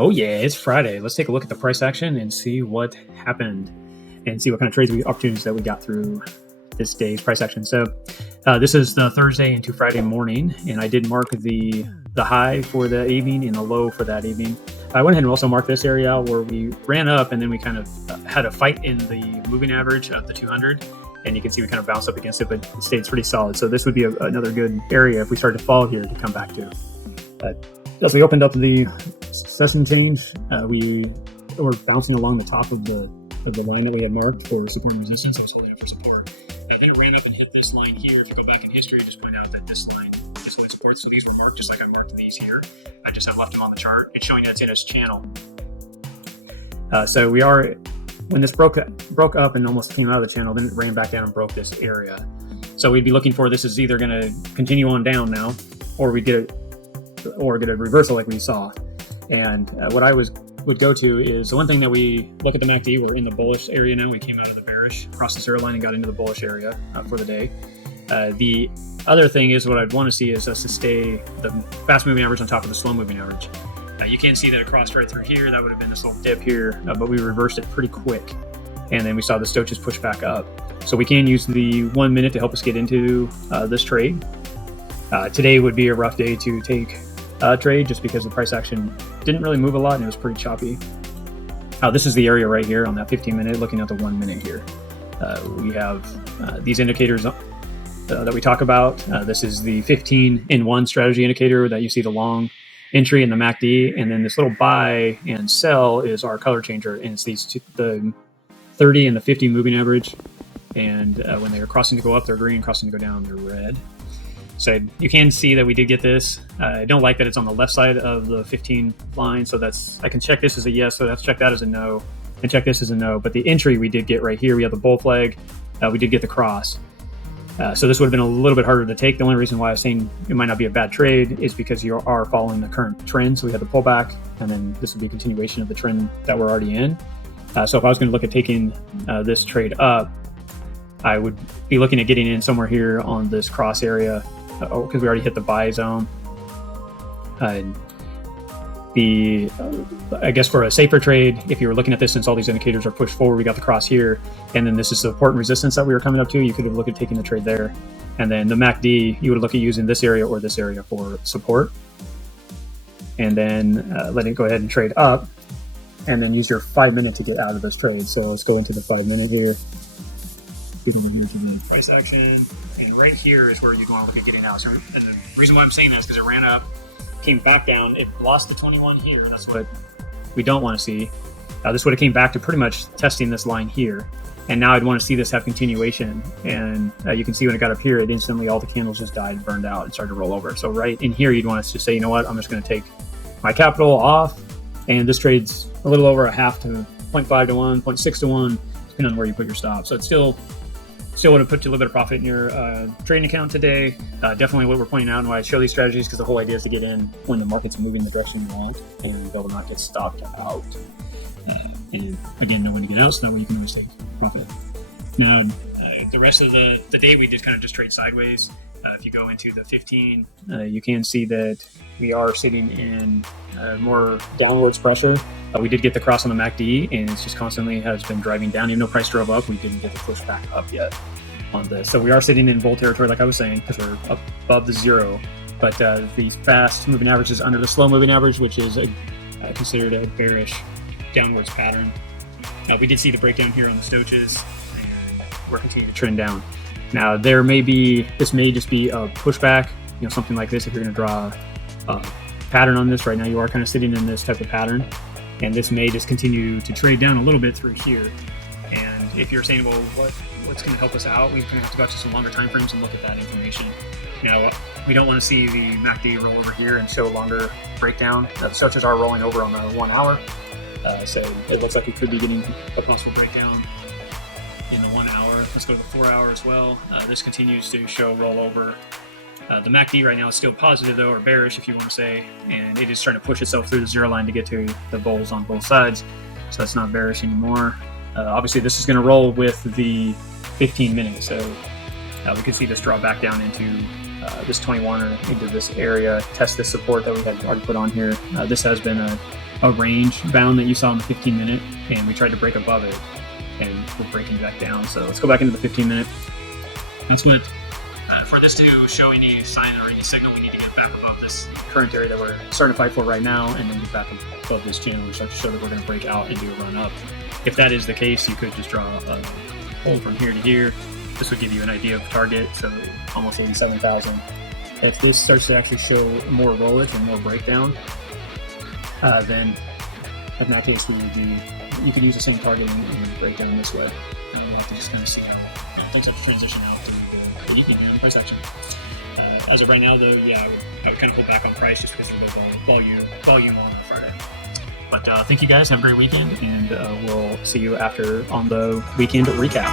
Oh yeah, it's Friday. Let's take a look at the price action and see what happened and see what kind of trades opportunities that we got through this day's price action. So this is the Thursday into Friday morning, and I did mark the high for the evening and the low for that evening. I went ahead and also marked this area out where we ran up and then we kind of had a fight in the moving average of the 200, and you can see we kind of bounced up against it, but it stayed pretty solid. So this would be another good area if we started to fall here to come back to. As we opened up the session change, we were bouncing along the top of the line that we had marked for support and resistance. I was holding it for support. Then it ran up and hit this line here. If you go back in history, I just point out that this line is line support. So these were marked just like I marked these here. I just have left them on the chart. It's showing that it's in its channel. So we are, when this broke up and almost came out of the channel, then it ran back down and broke this area. So we'd be looking for, this is either going to continue on down now, or we get a reversal like we saw. And what I would go to is the one thing that we look at the MACD, we're in the bullish area now. We came out of the bearish, crossed the zero line and got into the bullish area for the day. The other thing is what I'd want to see is us to stay the fast moving average on top of the slow moving average. You can see that it crossed right through here. That would have been this little dip here, but we reversed it pretty quick. And then we saw the stochastic push back up. So we can use the 1 minute to help us get into this trade. Today would be a rough day to take trade just because the price action didn't really move a lot and it was pretty choppy. This is the area right here on that 15 minute, looking at the 1 minute here. We have these indicators that we talk about. This is the 15-in-1 strategy indicator that you see the long entry in the MACD, and then this little buy and sell is our color changer, and it's these two, the 30 and the 50 moving average. And when they're crossing to go up, they're green, crossing to go down, they're red. So you can see that we did get this. I don't like that it's on the left side of the 15 line, so that's, I can check this as a yes, so let's check that as a no, and check this as a no. But the entry we did get right here, we have the bull flag, we did get the cross. So this would have been a little bit harder to take. The only reason why I was saying it might not be a bad trade is because you are following the current trend. So we had the pullback, and then this would be a continuation of the trend that we're already in. So if I was going to look at taking this trade up, I would be looking at getting in somewhere here on this cross area, because we already hit the buy zone. I guess for a safer trade, if you were looking at this, since all these indicators are pushed forward, we got the cross here, and then this is support and resistance that we were coming up to. You could have looked at taking the trade there, and then the MACD, you would look at using this area or this area for support, and then letting it go ahead and trade up, and then use your 5 minute to get out of this trade. So let's go into the 5 minute here. Here to the price action, and right here is where you want to look at getting out. So, and the reason why I'm saying that is because it ran up, came back down, it lost the 21 here. That's what we don't want to see. This would have came back to pretty much testing this line here, and now I'd want to see this have continuation. And you can see when it got up here, it instantly, all the candles just died, burned out, and started to roll over. So right in here, you'd want us to say, you know what, I'm just going to take my capital off, and this trade's a little over a half to 0.5 to 1, 0.6 to 1, depending on where you put your stop. So it's still would have put you a little bit of profit in your trading account today. Definitely what we're pointing out and why I show these strategies, because the whole idea is to get in when the market's moving the direction you want and they'll not get stopped out. And again, know when to get out, so that way you can always take profit. Now, the rest of the day we did kind of just trade sideways. If you go into the 15, you can see that we are sitting in more downwards pressure. We did get the cross on the MACD, and it's just constantly has been driving down. Even though price drove up, we didn't get the push back up yet on this. So we are sitting in bull territory, like I was saying, because we're up above the zero. But the fast moving average is under the slow moving average, which is considered a bearish downwards pattern. We did see the breakdown here on the stochastic, and we're continuing to trend down. Now this may just be a pushback, something like this. If you're going to draw a pattern on this right now, you are kind of sitting in this type of pattern, and this may just continue to trade down a little bit through here. And if you're saying, well, what's going to help us out, we're going to have to go out to some longer time frames and look at that information. We don't want to see the MACD roll over here and show a longer breakdown. The stochastics are rolling over on the 1 hour, so it looks like we could be getting a possible breakdown in the 1 hour. Let's go to the 4 hour as well. This continues to show rollover. The MACD right now is still positive though, or bearish if you want to say, and it is trying to push itself through the zero line to get to the bulls on both sides. So that's not bearish anymore. Obviously this is going to roll with the 15 minutes. So we can see this draw back down into this 21 or into this area, test this support that we had already put on here. This has been a range bound that you saw in the 15-minute, and we tried to break above it, and we're breaking back down. So let's go back into the 15-minute. That's what, for this to show any sign or any signal, we need to get back above this current area that we're starting to fight for right now, and then get back above this channel and start to show that we're going to break out and do a run up. If that is the case, you could just draw a hold from here to here. This would give you an idea of target, so almost 87,000. If this starts to actually show more rollage and more breakdown, then in that case, you could use the same target and break down this way. We'll have to just kind of see how things have to transition out to what you can do in the price action. As of right now, though, yeah, I would kind of hold back on price just because of the volume on Friday. But thank you guys. Have a great weekend, and we'll see you after on the weekend recap.